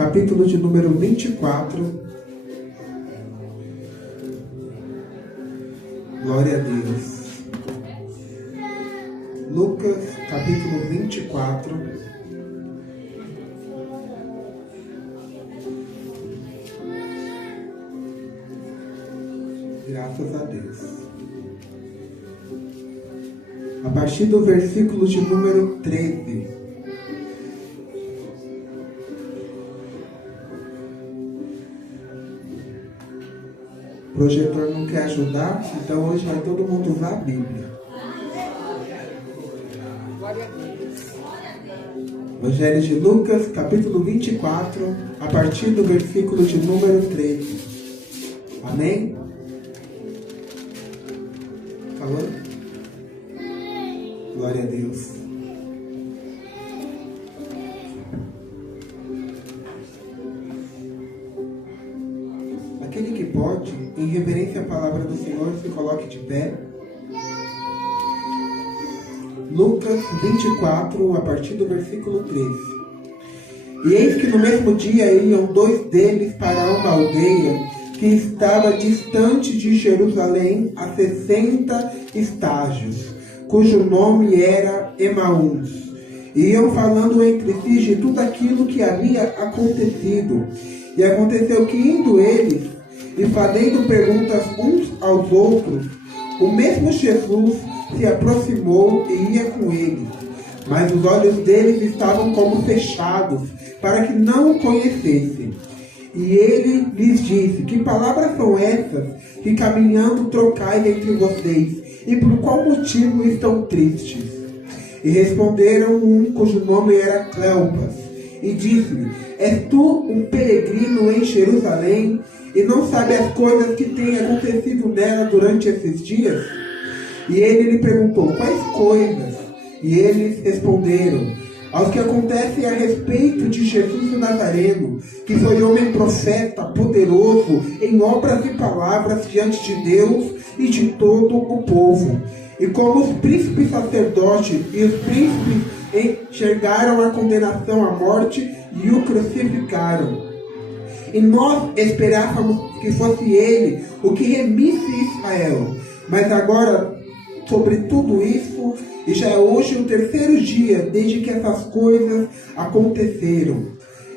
capítulo de número 24. Glória a Deus. Lucas, capítulo 24. Graças a Deus. A partir do versículo de número 13. O projetor não quer ajudar, então hoje vai todo mundo usar a Bíblia. Evangelho de Lucas, capítulo 24, a partir do versículo de número 13. Amém? Falando? Glória a Deus. Aquele que pode, em reverência à palavra do Senhor, se coloque de pé. Lucas 24, a partir do versículo 13. E eis que no mesmo dia iam dois deles para uma aldeia que estava distante de Jerusalém a 60 estágios, cujo nome era Emaús. Iam falando entre si de tudo aquilo que havia acontecido. E aconteceu que, indo eles e fazendo perguntas uns aos outros, o mesmo Jesus se aproximou e ia com eles. Mas os olhos deles estavam como fechados, para que não o conhecessem. E ele lhes disse: que palavras são essas que caminhando trocais entre vocês? E por qual motivo estão tristes? E responderam um cujo nome era Cleopas, e disse-lhe: és tu um peregrino em Jerusalém, e não sabe as coisas que têm acontecido nela durante esses dias? E ele lhe perguntou: quais coisas? E eles responderam: aos que acontecem a respeito de Jesus o Nazareno, que foi homem profeta, poderoso em obras e palavras diante de Deus e de todo o povo. E como os príncipes sacerdotes e os príncipes enxergaram a condenação à morte e o crucificaram. E nós esperávamos que fosse ele o que remisse Israel. Mas agora, sobre tudo isso, e já é hoje o terceiro dia desde que essas coisas aconteceram.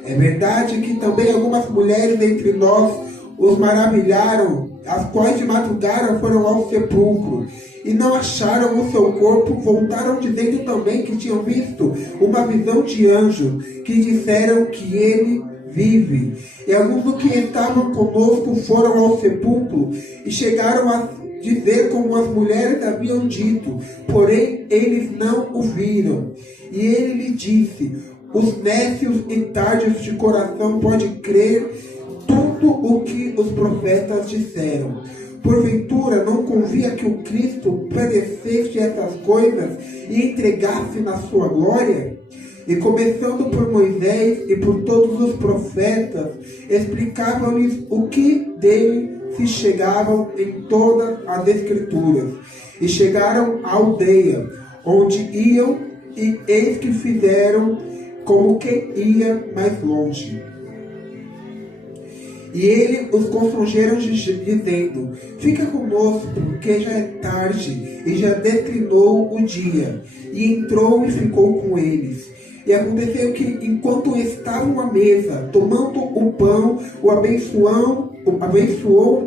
É verdade que também algumas mulheres entre nós os maravilharam, as quais de madrugada foram ao sepulcro e não acharam o seu corpo, voltaram dizendo também que tinham visto uma visão de anjo, que disseram que ele vive. E alguns dos que estavam conosco foram ao sepulcro e chegaram a dizer como as mulheres haviam dito, porém eles não o viram. E ele lhe disse: os nécios e tardios de coração podem crer tudo o que os profetas disseram. Porventura não convia que o Cristo padecesse essas coisas e entregasse na sua glória? E começando por Moisés e por todos os profetas, explicavam-lhes o que dele se chegavam em todas as Escrituras. E chegaram à aldeia, onde iam, e eis que fizeram como que ia mais longe. E ele os constrangeram dizendo: fica conosco, porque já é tarde, e já declinou o dia. E entrou e ficou com eles. E aconteceu que, enquanto estavam à mesa, tomando o pão, o abençoou,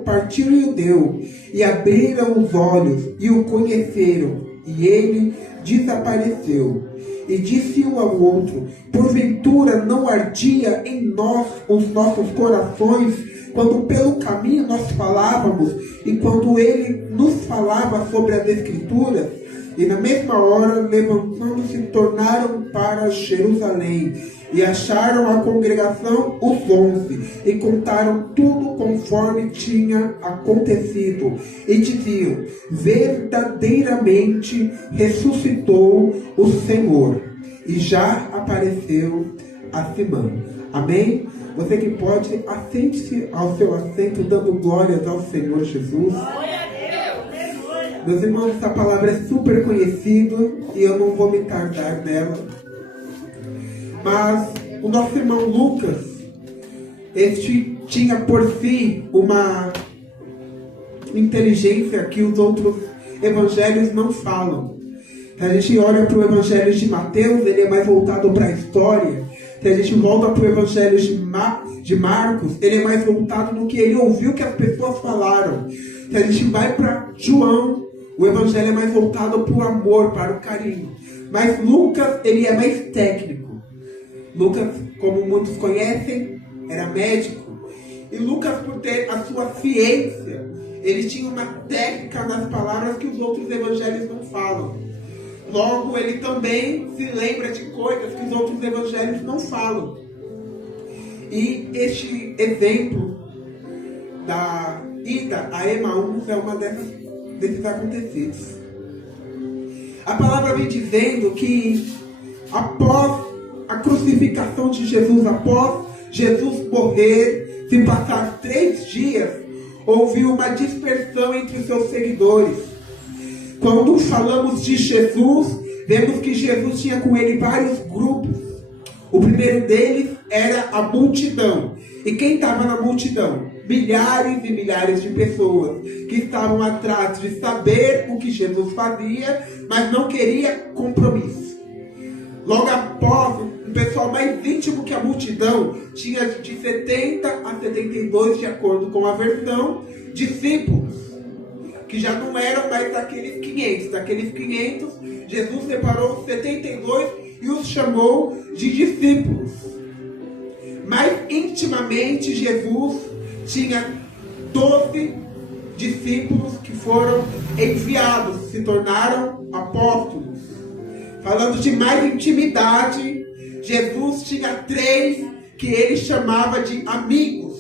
partiu e o deu. E abriram os olhos, e o conheceram. E ele desapareceu. E disse um ao outro: porventura não ardia em nós os nossos corações, quando pelo caminho nós falávamos, e quando ele nos falava sobre as Escrituras? E na mesma hora, levantando-se, tornaram para Jerusalém. E acharam a congregação os 11, e contaram tudo conforme tinha acontecido. E diziam: verdadeiramente ressuscitou o Senhor, e já apareceu a Simão. Amém? Você que pode, assente-se ao seu assento, dando glórias ao Senhor Jesus. Meus irmãos, essa palavra é super conhecida e eu não vou me tardar nela. Mas o nosso irmão Lucas, este tinha por si uma inteligência que os outros evangelhos não falam. Se a gente olha para o evangelho de Mateus, ele é mais voltado para a história. Se a gente volta para o evangelho de Marcos, ele é mais voltado no que ele ouviu que as pessoas falaram. Se a gente vai para João, o evangelho é mais voltado para o amor, para o carinho. Mas Lucas, ele é mais técnico. Lucas, como muitos conhecem, era médico. E Lucas, por ter a sua ciência, ele tinha uma técnica nas palavras que os outros evangelhos não falam. Logo, ele também se lembra de coisas que os outros evangelhos não falam. E este exemplo da ida a Emaús é uma desses acontecidos. A palavra vem dizendo que após a crucificação de Jesus, após Jesus morrer, se passar 3 dias, houve uma dispersão entre os seus seguidores. Quando falamos de Jesus, vemos que Jesus tinha com ele vários grupos. O primeiro deles era a multidão. E quem estava na multidão? Milhares e milhares de pessoas que estavam atrás de saber o que Jesus fazia, mas não queria compromisso. Logo após, o pessoal mais íntimo que a multidão tinha de 70 a 72, de acordo com a versão, discípulos, que já não eram mais daqueles 500. Daqueles 500, Jesus separou os 72 e os chamou de discípulos. Mais intimamente, Jesus tinha 12 discípulos que foram enviados, se tornaram apóstolos. Falando de mais intimidade, Jesus tinha 3 que ele chamava de amigos.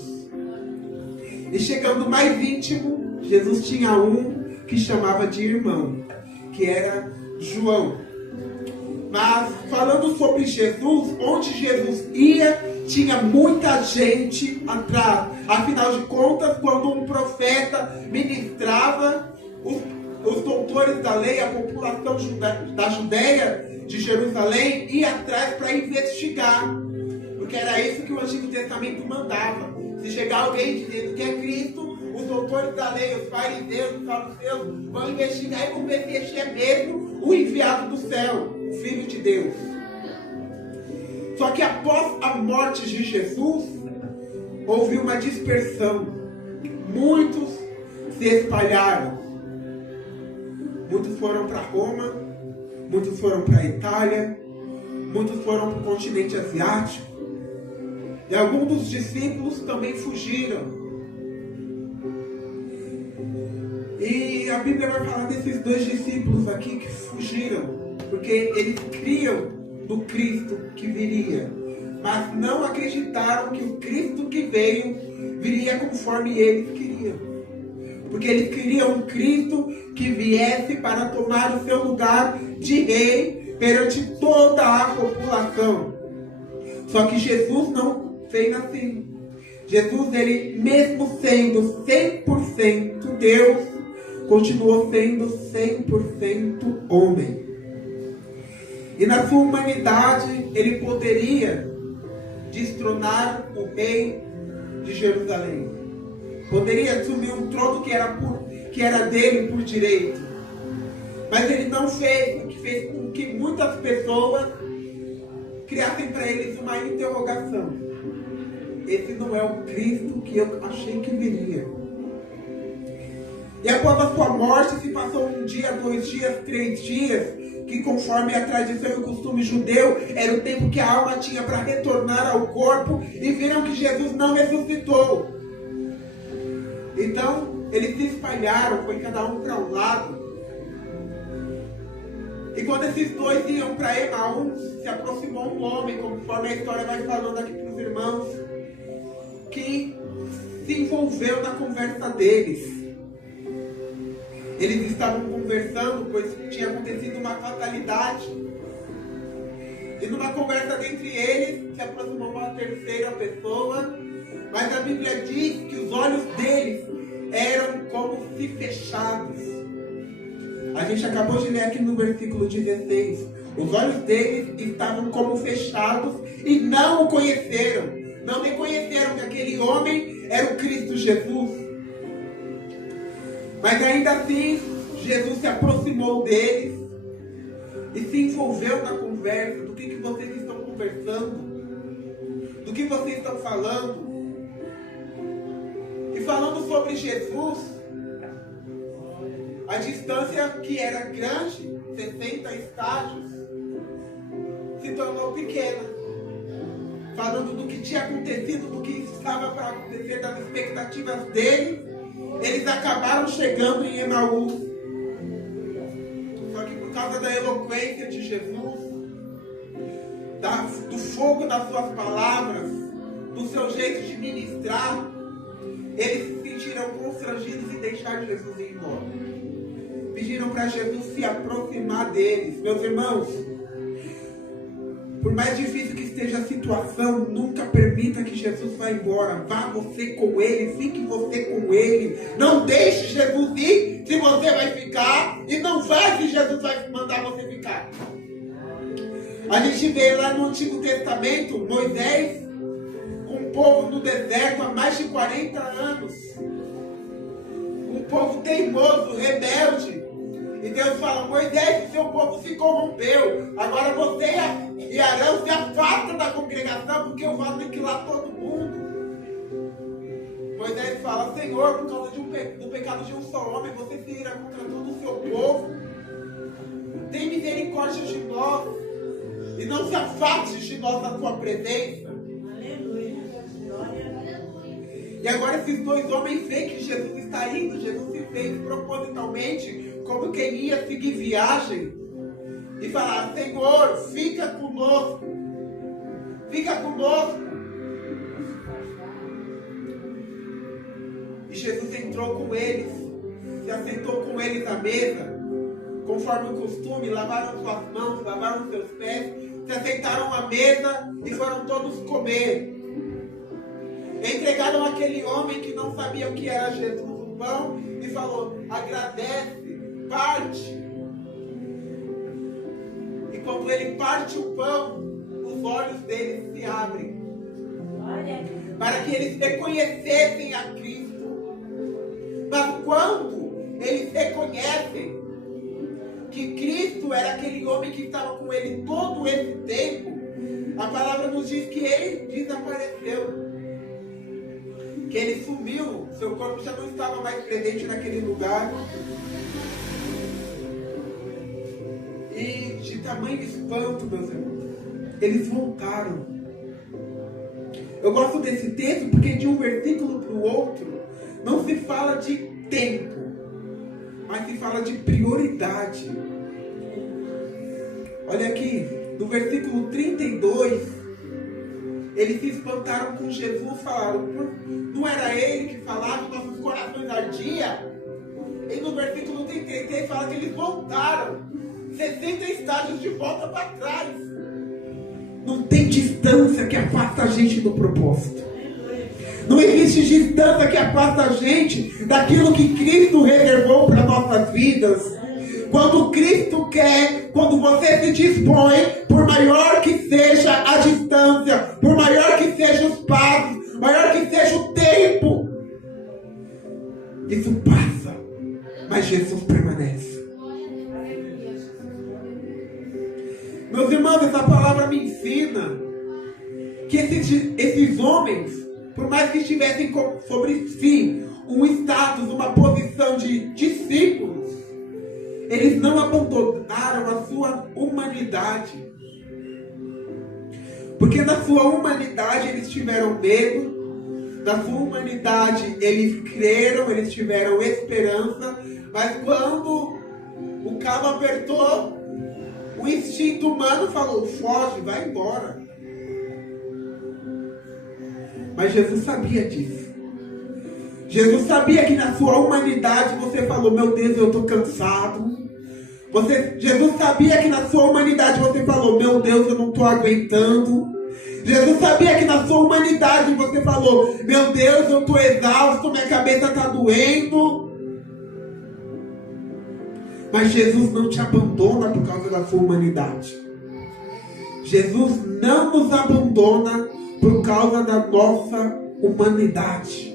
E chegando mais íntimo, Jesus tinha um que chamava de irmão, que era João. Mas falando sobre Jesus, onde Jesus ia, tinha muita gente atrás. Afinal de contas, quando um profeta ministrava, os doutores da lei, a população da Judéia, de Jerusalém, ia atrás para investigar. Porque era isso que o Antigo Testamento mandava. Se chegar alguém dizendo que é Cristo, os doutores da lei, os fariseus, os saduceus, vão investigar e vão ver se este é mesmo o enviado do céu, o Filho de Deus. Só que após a morte de Jesus, houve uma dispersão. Muitos se espalharam. Muitos foram para Roma, muitos foram para a Itália, muitos foram para o continente asiático. E alguns dos discípulos também fugiram. E a Bíblia vai falar desses 2 discípulos aqui que fugiram, porque eles criam no Cristo que viria, mas não acreditaram que o Cristo que veio viria conforme eles queriam. Porque eles queriam um Cristo que viesse para tomar o seu lugar de rei perante toda a população. Só que Jesus não fez assim. Jesus, ele mesmo sendo 100% Deus, continuou sendo 100% homem. E na sua humanidade, ele poderia destronar o rei de Jerusalém. Poderia assumir um trono que era dele por direito. Mas ele não fez, o que fez com que muitas pessoas criassem para eles uma interrogação. Esse não é o Cristo que eu achei que viria. E após a sua morte, se passou 1 dia, 2 dias, 3 dias, que conforme a tradição e o costume judeu, era o tempo que a alma tinha para retornar ao corpo, e viram que Jesus não ressuscitou. Então, eles se espalharam, foi cada um para um lado. E quando esses 2 iam para Emaús, se aproximou um homem, conforme a história vai falando aqui para os irmãos, que se envolveu na conversa deles. Eles estavam conversando, pois tinha acontecido uma fatalidade. E numa conversa entre eles, se aproximou uma terceira pessoa. Mas a Bíblia diz que os olhos deles eram como se fechados. A gente acabou de ler aqui no versículo 16. Os olhos deles estavam como fechados e não o conheceram. não reconheceram que aquele homem era o Cristo Jesus. Mas ainda assim, Jesus se aproximou deles e se envolveu na conversa. Do que vocês estão conversando? Do que vocês estão falando? E falando sobre Jesus, a distância que era grande, 60 estágios, se tornou pequena. Falando do que tinha acontecido, do que estava para acontecer, das expectativas dele, eles acabaram chegando em Emaús. Só que por causa da eloquência de Jesus, do fogo das suas palavras, do seu jeito de ministrar, eles se sentiram constrangidos em deixar Jesus ir embora. Pediram para Jesus se aproximar deles. Meus irmãos, por mais difícil que esteja a situação, nunca permita que Jesus vá embora. Vá você com ele, fique você com ele. Não deixe Jesus ir se você vai ficar, e não vai se Jesus vai mandar você ficar. A gente vê lá no Antigo Testamento, Moisés com o povo no deserto há mais de 40 anos. Um povo teimoso, rebelde. E Deus fala: Moisés, o seu povo se corrompeu. Agora você e Arão se afastam da congregação, porque eu vou aniquilar todo mundo. Moisés fala: Senhor, por causa do pecado de um só homem, você se ira contra todo o seu povo. Tem misericórdia de nós. E não se afaste de nós da sua presença. Aleluia. E agora esses dois homens veem que Jesus está indo. Jesus se fez propositalmente como quem ia seguir viagem. E falar: Senhor, fica conosco. Fica conosco. E Jesus entrou com eles. Se assentou com eles à mesa. Conforme o costume, lavaram suas mãos, lavaram seus pés, se assentaram à mesa e foram todos comer. Entregaram aquele homem que não sabia o que era Jesus o pão e falou: agradece, parte. E quando ele parte o pão, os olhos deles se abrem, para que eles reconhecessem a Cristo. Mas quando eles reconhecem que Cristo era aquele homem que estava com ele todo esse tempo, a palavra nos diz que ele desapareceu, que ele sumiu, seu corpo já não estava mais presente naquele lugar. E de tamanho espanto, meus irmãos, eles voltaram. Eu gosto desse texto porque de um versículo para o outro não se fala de tempo, mas se fala de prioridade. Olha aqui, no versículo 32, eles se espantaram com Jesus, falaram: não era ele que falava, nossos corações ardiam? E no versículo 33 fala que eles voltaram 60 estágios de volta para trás. Não tem distância que afasta a gente do propósito. Não existe distância que afasta a gente daquilo que Cristo reservou para nossas vidas. Quando Cristo quer, quando você se dispõe, por maior que seja a distância, por maior que sejam os passos, maior que seja o tempo, isso passa, mas Jesus permanece. Meus irmãos, essa palavra me ensina que esses homens, por mais que estivessem sobre si um status, uma posição de discípulos, eles não abandonaram a sua humanidade. Porque na sua humanidade eles tiveram medo, na sua humanidade eles creram, eles tiveram esperança, mas quando o calo apertou, o instinto humano falou: foge, vai embora. Mas Jesus sabia disso. Jesus sabia que na sua humanidade você falou: meu Deus, eu estou cansado. Jesus sabia que na sua humanidade você falou: meu Deus, eu não estou aguentando. Jesus sabia que na sua humanidade você falou: meu Deus, eu estou exausto, minha cabeça está doendo. Mas Jesus não te abandona por causa da sua humanidade. Jesus não nos abandona por causa da nossa humanidade.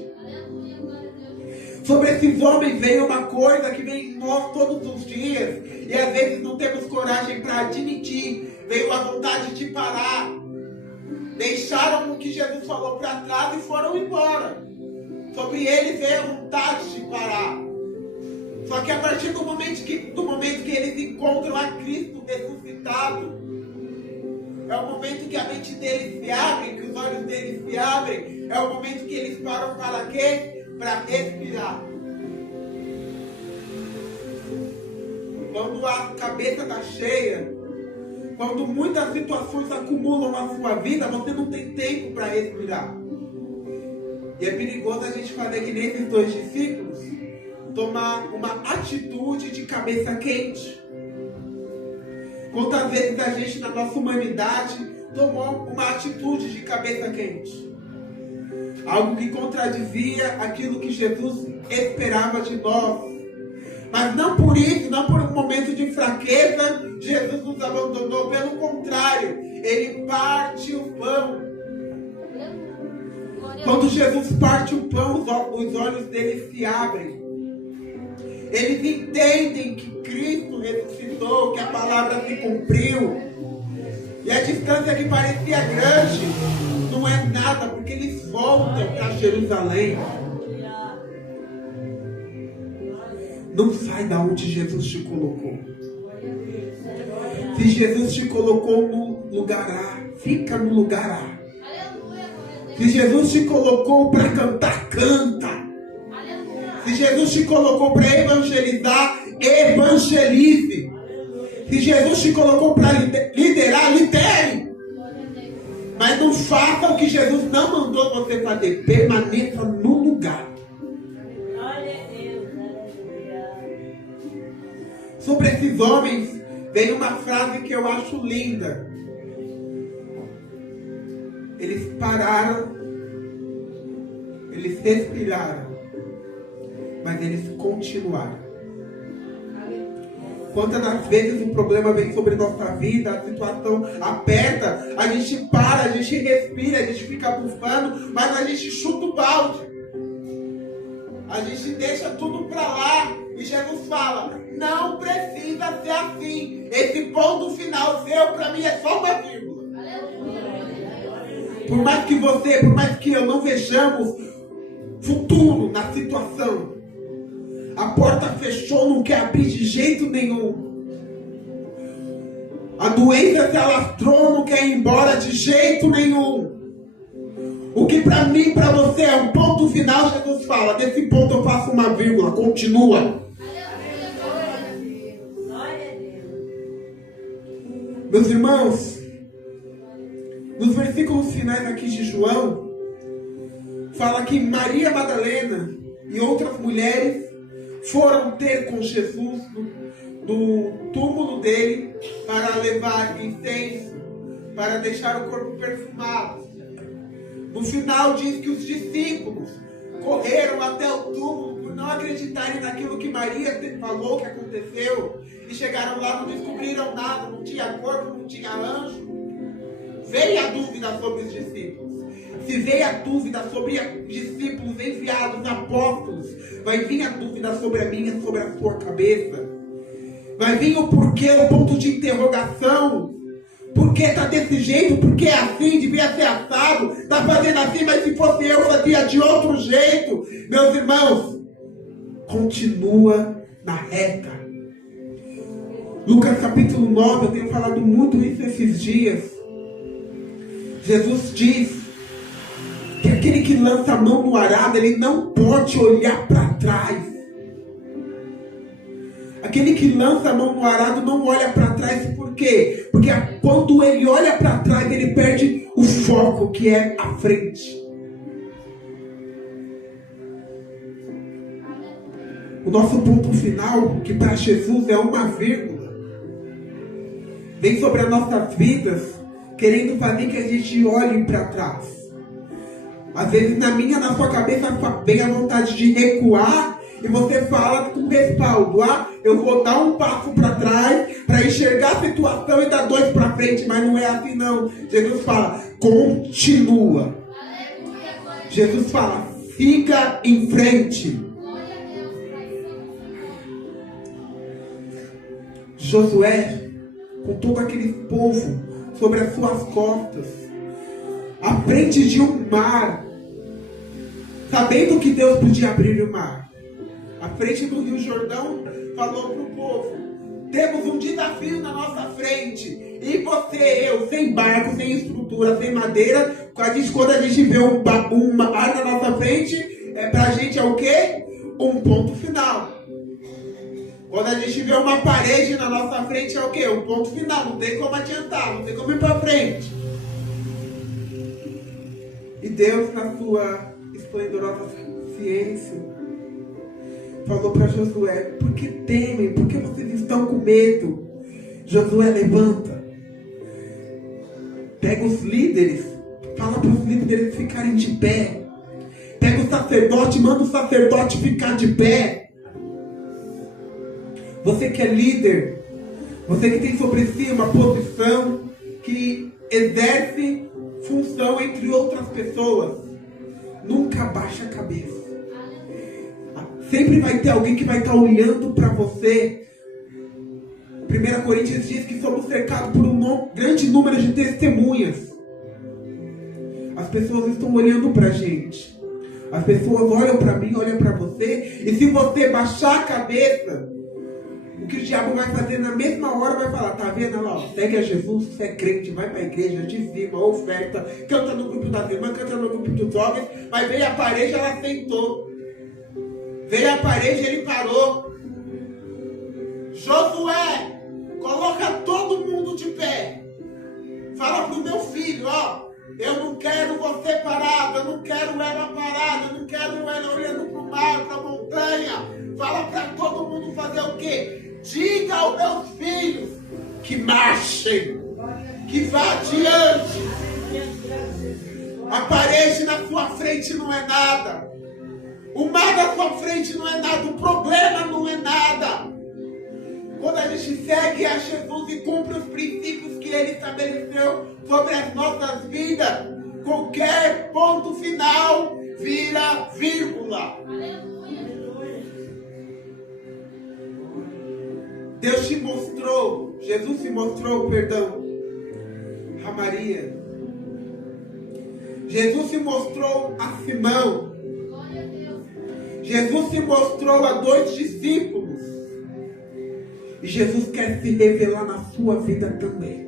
Sobre esses homens veio uma coisa que vem em nós todos os dias e às vezes não temos coragem para admitir. Veio a vontade de parar. Deixaram o que Jesus falou para trás e foram embora. Sobre eles veio a vontade de parar. Só que a partir do momento que eles encontram a Cristo ressuscitado, é o momento que a mente deles se abre, que os olhos deles se abrem, é o momento que eles param para quê? Para respirar. Quando a cabeça está cheia, quando muitas situações acumulam na sua vida, você não tem tempo para respirar. E é perigoso a gente fazer que nesses 2 discípulos, tomar uma atitude de cabeça quente. Quantas vezes a gente, na nossa humanidade, tomou uma atitude de cabeça quente? Algo que contradizia aquilo que Jesus esperava de nós. Mas não por isso, não por um momento de fraqueza, Jesus nos abandonou. Pelo contrário, Ele parte o pão. Quando Jesus parte o pão, os olhos deles se abrem. Eles entendem que Cristo ressuscitou, que a palavra se cumpriu. E a distância que parecia grande não é nada, porque eles voltam para Jerusalém. Não sai da onde Jesus te colocou. Se Jesus te colocou no lugar A, fica no lugar A. Se Jesus te colocou para cantar, canta. Se Jesus te colocou para evangelizar, evangelize. Se Jesus te colocou para liderar, lidere. Mas não faça o que Jesus não mandou você fazer. Permaneça no lugar. Sobre esses homens, vem uma frase que eu acho linda. Eles pararam, eles respiraram, mas eles continuaram. Quantas das vezes o problema vem sobre nossa vida, a situação aperta, a gente para, a gente respira, a gente fica bufando, mas a gente chuta o balde. A gente deixa tudo para lá. E Jesus fala, não precisa ser assim. Esse ponto final seu, para mim, é só uma vírgula. Por mais que eu não vejamos futuro na situação, a porta fechou, não quer abrir de jeito nenhum. A doença se alastrou, não quer ir embora de jeito nenhum. O que para mim, para você é um ponto final, Jesus fala, desse ponto eu faço uma vírgula, continua. Meus irmãos, nos versículos finais aqui de João, fala que Maria Madalena e outras mulheres foram ter com Jesus do túmulo dele para levar incenso, para deixar o corpo perfumado. No final diz que os discípulos correram até o túmulo por não acreditarem naquilo que Maria falou que aconteceu. E chegaram lá, não descobriram nada, não tinha corpo, não tinha anjo. Veio a dúvida sobre os discípulos. Se veio a dúvida sobre discípulos enviados, apóstolos, vai vir a dúvida sobre a minha, sobre a sua cabeça. Vai vir o porquê, o ponto de interrogação. Por que está desse jeito? Por que é assim? Devia ser assado. Está fazendo assim, mas se fosse eu, fazia de outro jeito. Meus irmãos, continua na reta. Lucas capítulo 9, eu tenho falado muito isso esses dias. Jesus diz que aquele que lança a mão no arado, ele não pode olhar para trás. Aquele que lança a mão no arado não olha para trás, por quê? Porque quando ele olha para trás, ele perde o foco que é a frente. O nosso ponto final, que para Jesus é uma vírgula, vem sobre as nossas vidas, querendo fazer que a gente olhe para trás. Às vezes na sua cabeça vem a vontade de recuar e você fala com respaldo. Eu vou dar um passo para trás para enxergar a situação e dar 2 para frente, mas não é assim não. Jesus fala, continua. Jesus fala, fica em frente. Josué, com todo aquele povo sobre as suas costas, à frente de um mar, sabendo que Deus podia abrir o mar, à frente do Rio Jordão, falou para o povo, temos um desafio na nossa frente, e você, eu, sem barco, sem estrutura, sem madeira, quando a gente vê um mar na nossa frente, pra gente é o quê? Um ponto final. Quando a gente vê uma parede na nossa frente, é o quê? Um ponto final. Não tem como adiantar, não tem como ir para frente. E Deus, na sua esplendorosa ciência, falou para Josué, por que temem? Por que vocês estão com medo? Josué, levanta. Pega os líderes, fala para os líderes ficarem de pé. Pega o sacerdote, manda o sacerdote ficar de pé. Você que é líder, você que tem sobre si uma posição que exerce função entre outras pessoas, nunca baixa a cabeça. Sempre vai ter alguém que vai estar olhando para você. 1 Coríntios diz que somos cercados por um grande número de testemunhas. As pessoas estão olhando para a gente. As pessoas olham para mim, olham para você. E se você baixar a cabeça, o que o diabo vai fazer na mesma hora, vai falar, tá vendo lá, ó, segue a Jesus, você é crente, vai para a igreja, dizima, oferta, canta no grupo das irmãs, canta no grupo dos jovens, mas veio a parede, ela sentou. Veio a parede, ele parou. Josué, coloca todo mundo de pé. Fala pro meu filho, ó, eu não quero você parado, eu não quero ela parada, eu não quero ela olhando pro mar, pra montanha. Fala para todo mundo fazer o quê? Diga aos meus filhos que marchem, que vá adiante. A parede na sua frente não é nada. O mar na sua frente não é nada. O problema não é nada. Quando a gente segue a Jesus e cumpre os princípios que Ele estabeleceu sobre as nossas vidas, qualquer ponto final vira vírgula. Deus te mostrou, Jesus se mostrou, perdão, a Maria. Jesus se mostrou a Simão. Jesus se mostrou a 2 discípulos. E Jesus quer se revelar na sua vida também.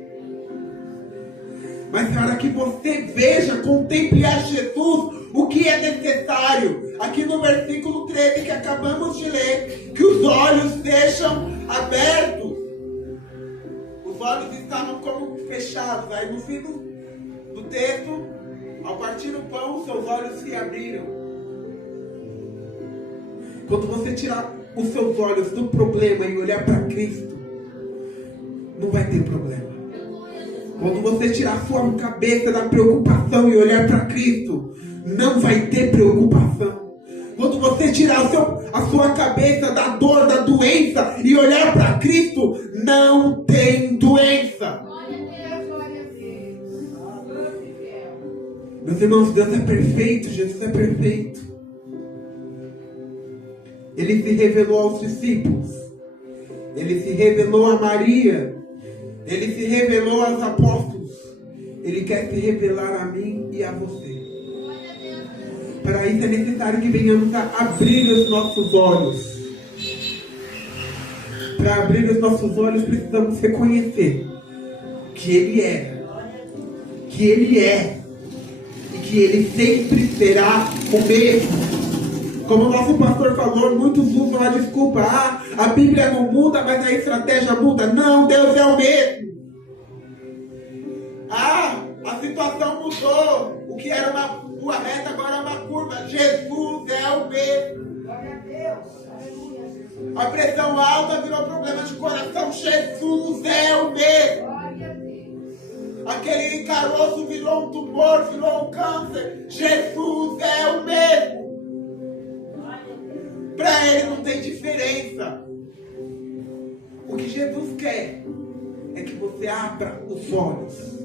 Mas para que você veja, contemple a Jesus, o que é necessário. Aqui no versículo 13 que acabamos de ler, que os olhos sejam abertos. Os olhos estavam como fechados. Aí no fim do texto, ao partir o pão, os seus olhos se abriram. Quando você tirar os seus olhos do problema e olhar para Cristo, não vai ter problema. Quando você tirar a sua cabeça da preocupação e olhar para Cristo, não vai ter preocupação. Quando você tirar a sua cabeça da dor, da doença e olhar para Cristo, não tem doença. Meus irmãos, Deus é perfeito, Jesus é perfeito. Ele se revelou aos discípulos. Ele se revelou a Maria. Ele se revelou aos apóstolos. Ele quer se revelar a mim e a você. Para isso é necessário que venhamos a abrir os nossos olhos. Para abrir os nossos olhos precisamos reconhecer que Ele é. Que Ele é. E que Ele sempre será o mesmo. Como o nosso pastor falou, muitos usam a desculpa. A Bíblia não muda, mas a estratégia muda. Não, Deus é o mesmo. A situação mudou. O que era uma rua reta agora é uma curva. Jesus é o mesmo. Glória a Deus. A pressão alta virou problema de coração. Jesus é o mesmo. Glória a Deus. Aquele caroço virou um tumor, virou um câncer. Jesus é o mesmo. Para Ele diferença. O que Jesus quer é que você abra os olhos.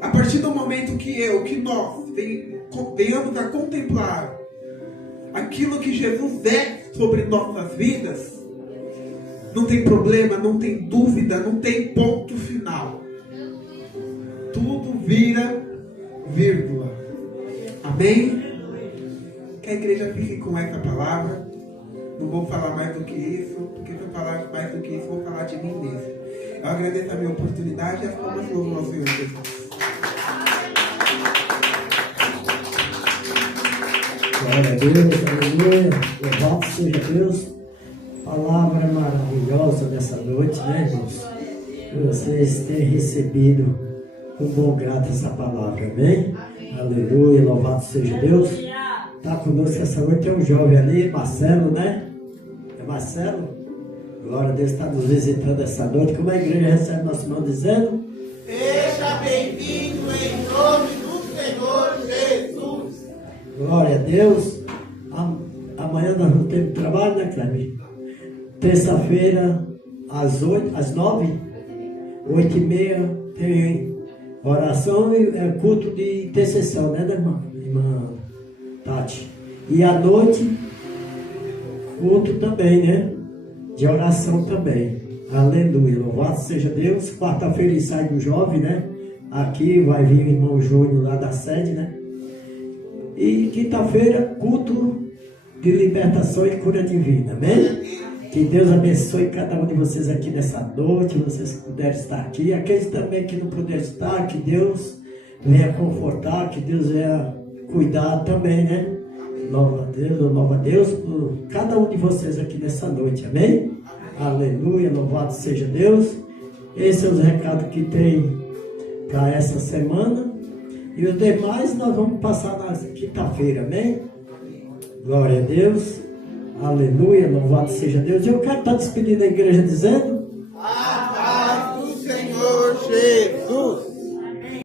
A partir do momento que nós venhamos a contemplar aquilo que Jesus é sobre nossas vidas, não tem problema, não tem dúvida, não tem ponto final. Tudo vira vírgula. Amém? Que a igreja fique com essa palavra. Não vou falar mais do que isso, porque se eu falar mais do que isso, vou falar de mim mesmo. Eu agradeço a minha oportunidade e as palmas do nosso Senhor Jesus. Glória a Deus, aleluia, louvado seja Deus. Palavra maravilhosa dessa noite, né, irmãos? Que vocês tenham recebido com bom grato essa palavra, amém? Aleluia, louvado seja Deus. Está conosco essa noite, tem um jovem ali, Marcelo, né? É Marcelo? Glória a Deus, está nos visitando essa noite. Como a igreja recebe nosso irmão dizendo? Seja bem-vindo em nome do Senhor Jesus. Glória a Deus. Amanhã nós não temos trabalho, né, Cleber? Terça-feira, às 9, 8h30, tem oração e culto de intercessão, né, irmã Tati? E à noite, culto também, né? De oração também. Aleluia, louvado seja Deus. Quarta-feira ensaio do jovem, né? Aqui vai vir o irmão Júnior lá da sede, né? E quinta-feira, culto de libertação e cura divina, amém? Que Deus abençoe cada um de vocês aqui nessa noite, vocês que puderem estar aqui, aqueles também que não puderem estar, que Deus venha confortar, que Deus venha cuidar também, né? Louva a Deus por cada um de vocês aqui nessa noite, amém? Aleluia, louvado seja Deus. Esse é os recados que tem para essa semana. E os demais nós vamos passar na quinta-feira, amém? Glória a Deus. Aleluia, louvado seja Deus. Eu quero estar despedindo a igreja dizendo...